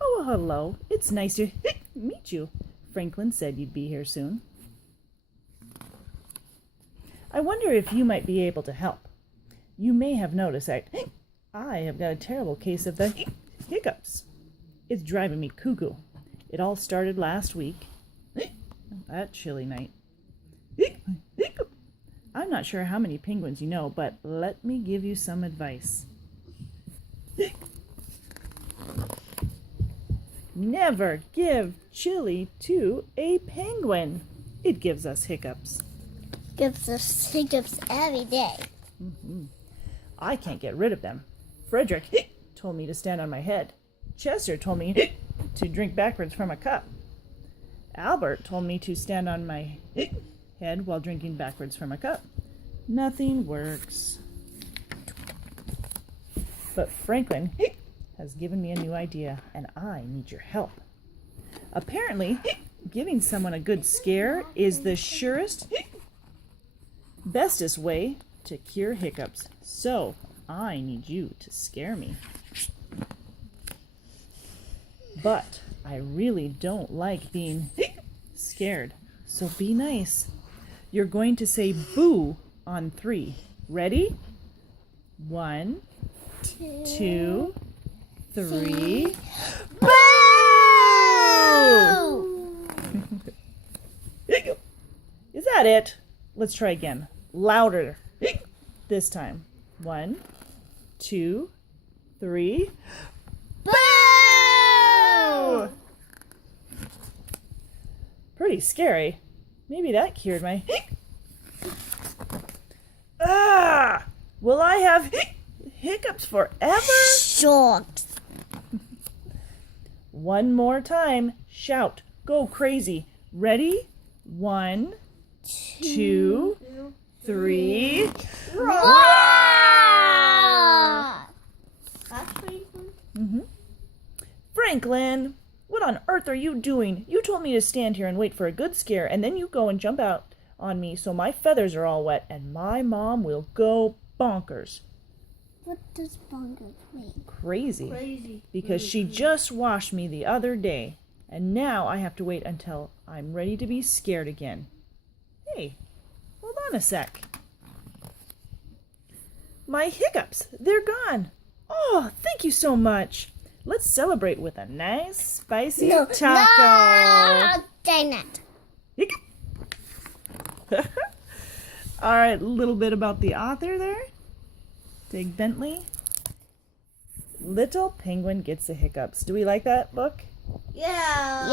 Oh, hello. It's nice to meet you. Franklin said you'd be here soon. I wonder if you might be able to help. You may have noticed that I have got a terrible case of the hiccups. It's driving me cuckoo. It all started last week. That chilly night. I'm not sure how many penguins you know, but let me give you some advice. Never give chili to a penguin. It gives us hiccups. Gives us hiccups every day. I can't get rid of them. Frederick told me to stand on my head. Chester told me to drink backwards from a cup. Albert told me to stand on my head while drinking backwards from a cup. Nothing works. But Franklin has given me a new idea, and I need your help. Apparently, giving someone a good scare is the surest, bestest way to cure hiccups. So, I need you to scare me. But I really don't like being scared, so be nice. You're going to say boo on 3. Ready? 1, 2, 3. Boo! Is that it? Let's try again. Louder. This time. 1, 2, 3. Boo! Pretty scary. Maybe that cured my will I have hiccups forever? Short. One more time. Shout. Go crazy. Ready? 1, 2, 3. Roar! Franklin, what on earth are you doing? You told me to stand here and wait for a good scare, and then you go and jump out on me so my feathers are all wet, and my mom will go bonkers. What does bonkers mean? Crazy. Because she just washed me the other day, and now I have to wait until I'm ready to be scared again. Hey, hold on a sec. My hiccups, they're gone. Oh, thank you so much. Let's celebrate with a nice, spicy taco. No, dang it. All right, a little bit about the author there. Tadgh Bentley. Little Penguin Gets the Hiccups. Do we like that book? Yeah.